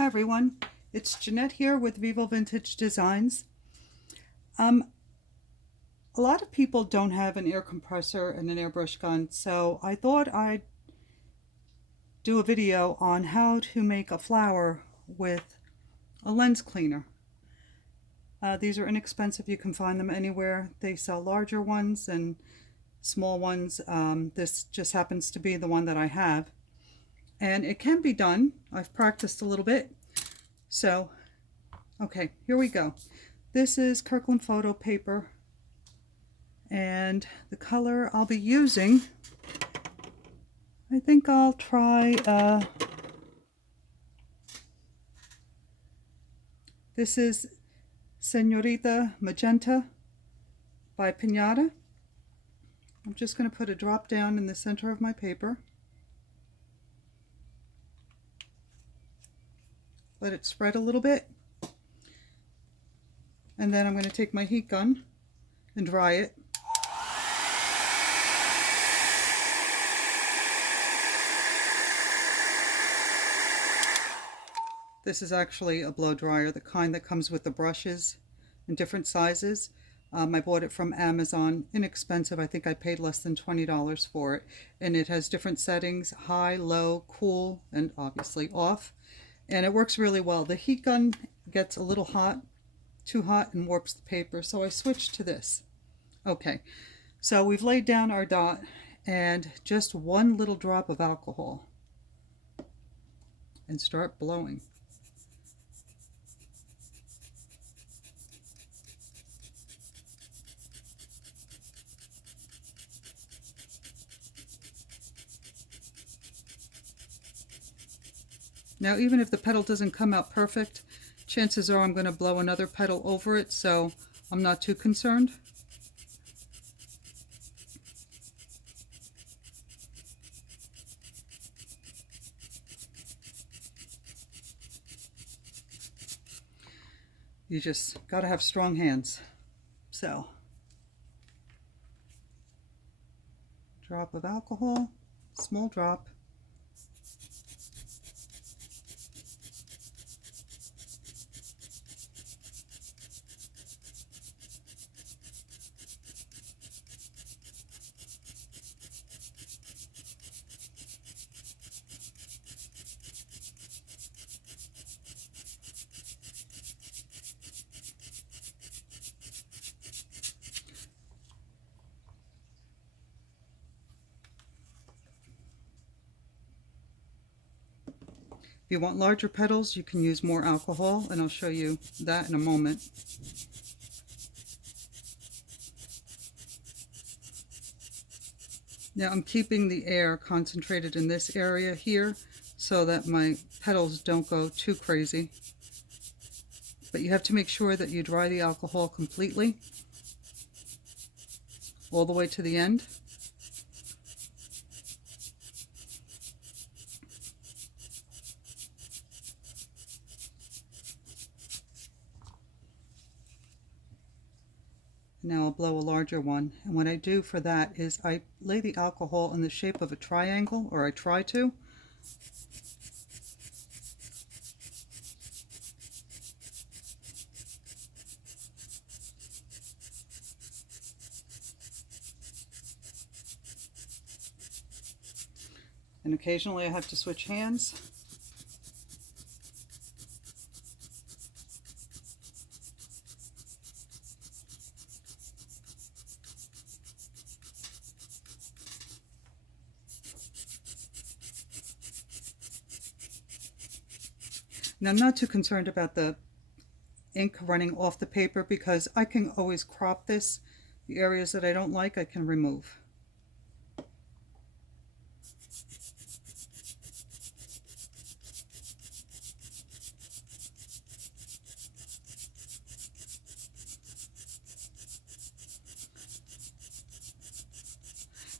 Hi everyone, it's Jeanette here with Vivo Vintage Designs. A lot of people don't have an air compressor and an airbrush gun, so I thought I'd do a video on how to make a flower with a lens cleaner. These are inexpensive, you can find them anywhere. They sell larger ones and small ones. This just happens to be the one that I have. And it can be done. I've practiced a little bit. So, okay, here we go. This is Kirkland photo paper, and the color I'll be using, I think I'll try, this is Senorita Magenta by Pinata. I'm just going to put a drop down in the center of my paper. Let it spread a little bit. And then I'm going to take my heat gun and dry it. This is actually a blow dryer, the kind that comes with the brushes in different sizes. I bought it from Amazon, inexpensive. I think I paid less than $20 for it. And it has different settings, high, low, cool, and obviously off. And it works really well. The heat gun gets a little hot, too hot, and warps the paper, so I switched to this. Okay, so we've laid down our dot and just one little drop of alcohol and start blowing. Now, even if the petal doesn't come out perfect, chances are I'm going to blow another petal over it, so I'm not too concerned. You just got to have strong hands. So, drop of alcohol, small drop. If you want larger petals, you can use more alcohol, and I'll show you that in a moment. Now I'm keeping the air concentrated in this area here so that my petals don't go too crazy. But you have to make sure that you dry the alcohol completely, all the way to the end. Now I'll blow a larger one, and what I do for that is I lay the alcohol in the shape of a triangle, or I try to. And occasionally I have to switch hands. Now, I'm not too concerned about the ink running off the paper because I can always crop this. The areas that I don't like, I can remove.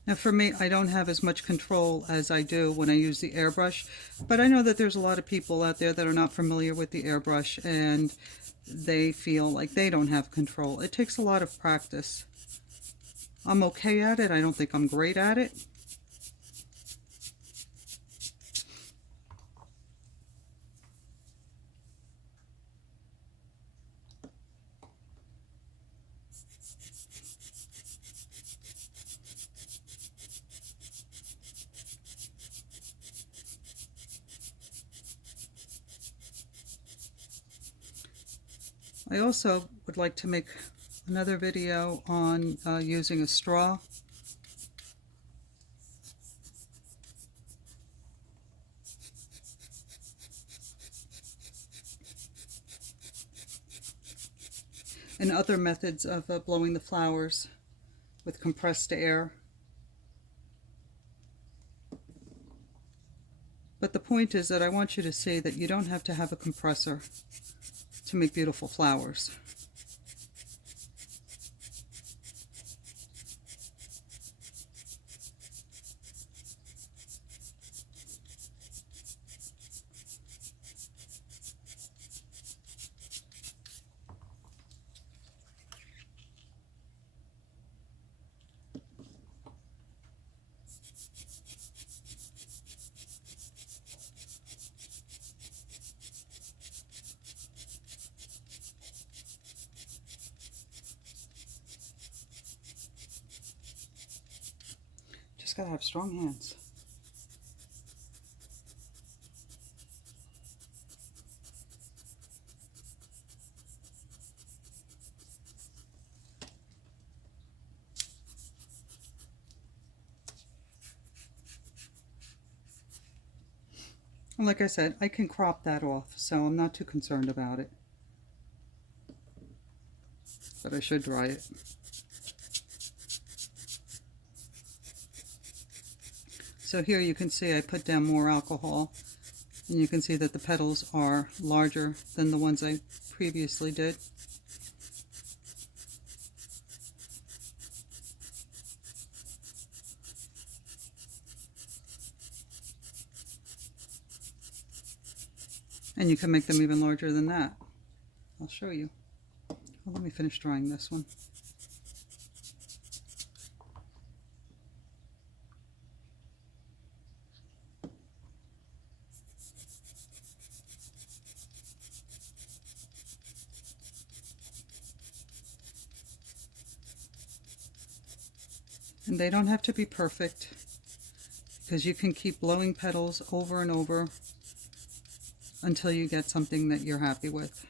Now for me, I don't have as much control as I do when I use the airbrush, but I know that there's a lot of people out there that are not familiar with the airbrush and they feel like they don't have control. It takes a lot of practice. I'm okay at it. I don't think I'm great at it. I also would like to make another video on using a straw. And other methods of blowing the flowers with compressed air. But the point is that I want you to see that you don't have to have a compressor to make beautiful flowers. Just gotta have strong hands. And like I said, I can crop that off, so I'm not too concerned about it. But I should dry it. So here you can see I put down more alcohol, and you can see that the petals are larger than the ones I previously did. And you can make them even larger than that. I'll show you. Well, let me finish drying this one. And they don't have to be perfect, because you can keep blowing petals over and over until you get something that you're happy with.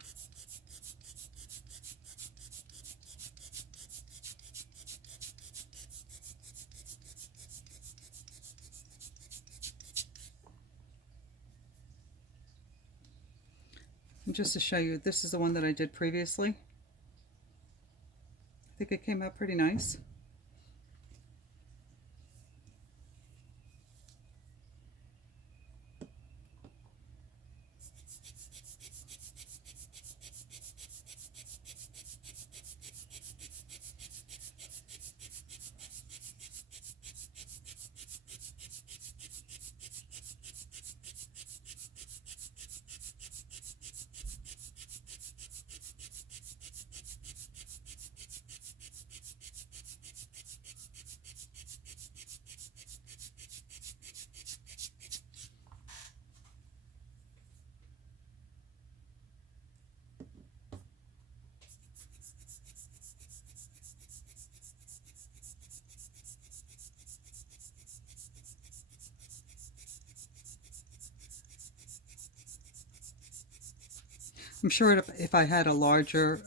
And just to show you, this is the one that I did previously. I think it came out pretty nice. I'm sure if I had a larger,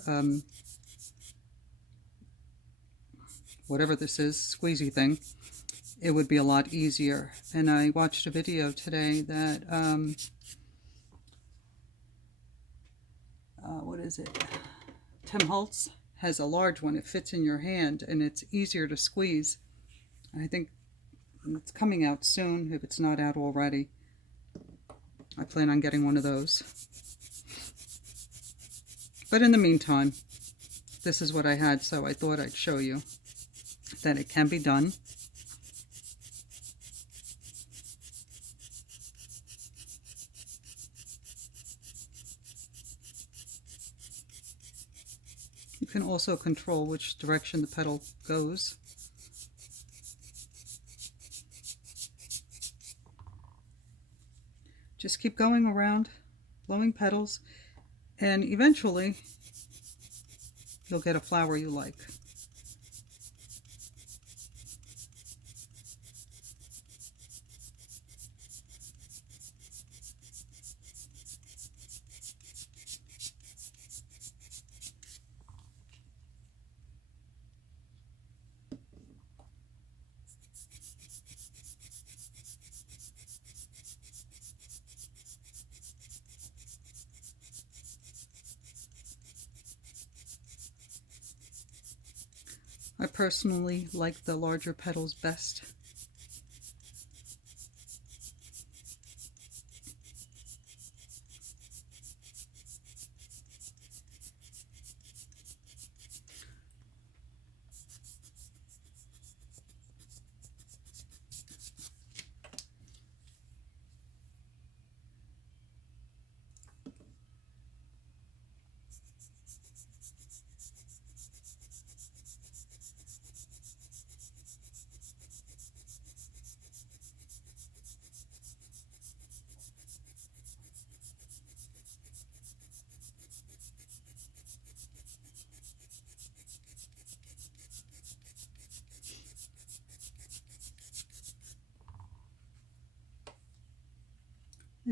whatever this is, squeezy thing, it would be a lot easier. And I watched a video today that, what is it? Tim Holtz has a large one. It fits in your hand and it's easier to squeeze. I think it's coming out soon, if it's not out already. I plan on getting one of those. But in the meantime, this is what I had, so I thought I'd show you that it can be done. You can also control which direction the petal goes. Just keep going around, blowing petals, and eventually you'll get a flower you like. personally like the larger petals best.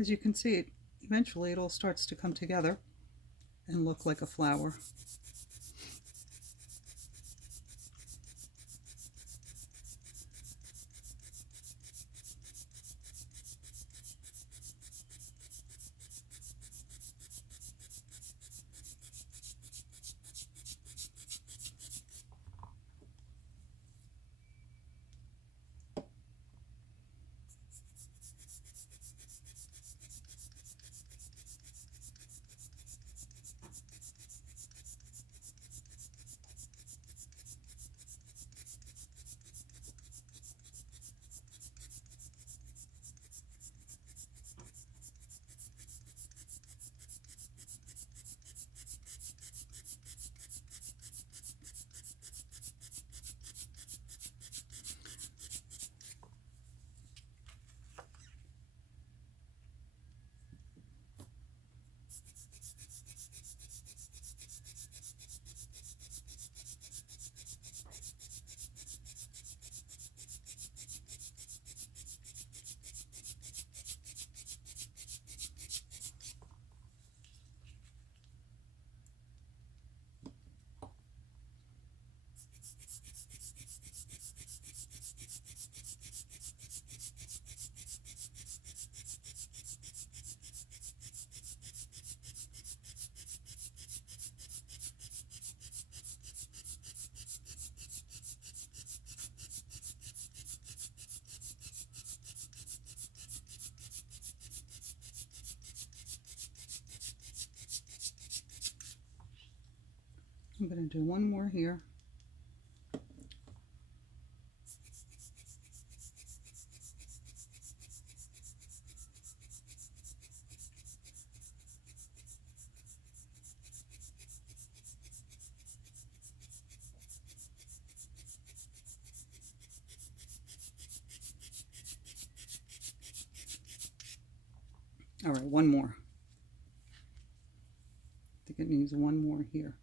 As you can see, eventually it all starts to come together and look like a flower. I'm going to do one more here. All right, one more. I think it needs one more here.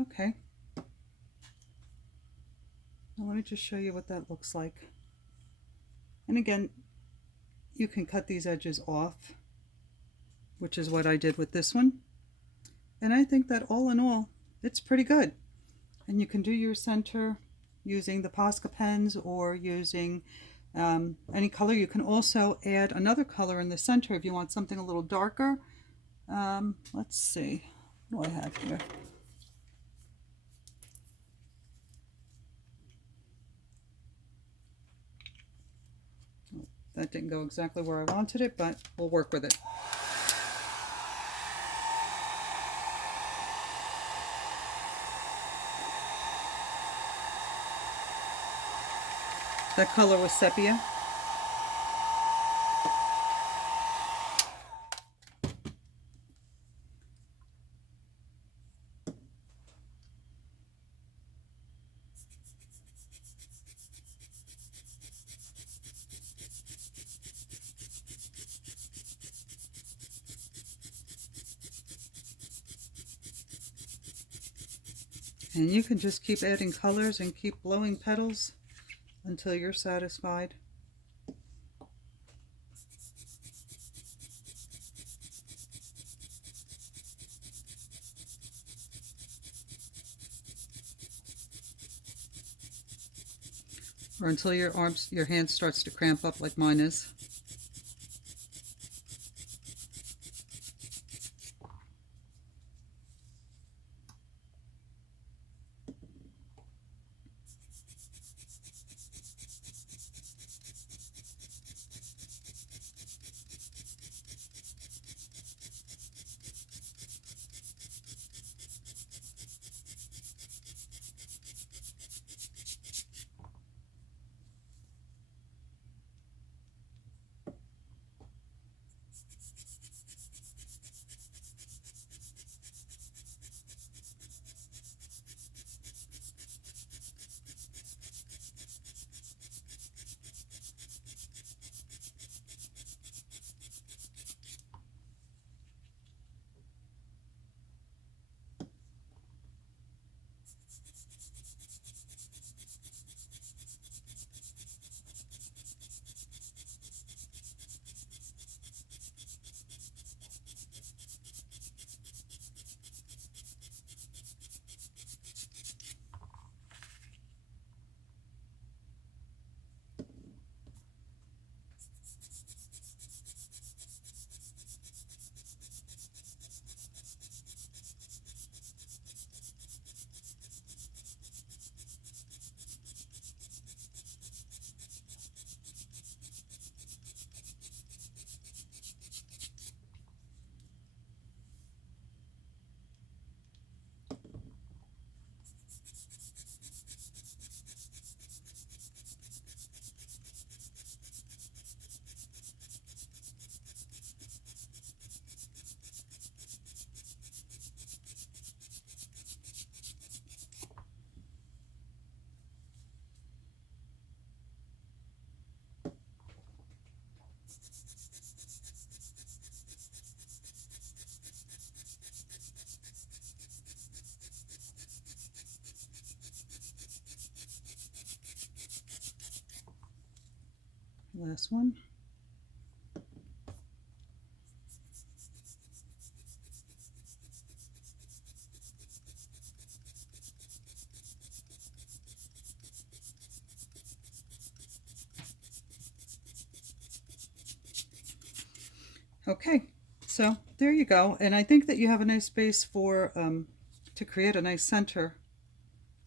Okay. Now let me just show you what that looks like. And again, you can cut these edges off, which is what I did with this one. And I think that all in all, it's pretty good. And you can do your center using the Posca pens or using any color. You can also add another color in the center if you want something a little darker. Let's see, what do I have here? That didn't go exactly where I wanted it, but we'll work with it. That color was sepia. And you can just keep adding colors and keep blowing petals until you're satisfied. Or until your hand starts to cramp up like mine is. Last one. Okay, so there you go. And I think that you have a nice base for to create a nice center.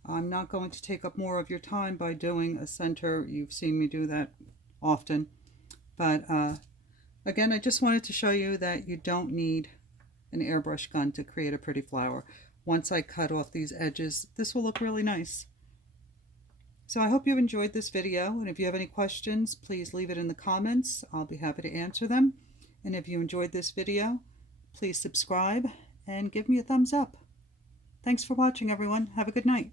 I'm not going to take up more of your time by doing a center. You've seen me do that often. But again, I just wanted to show you that you don't need an airbrush gun to create a pretty flower. Once I cut off these edges, this will look really nice. So I hope you've enjoyed this video, and if you have any questions, please leave it in the comments. I'll be happy to answer them. And if you enjoyed this video, please subscribe and give me a thumbs up. Thanks for watching, everyone. Have a good night.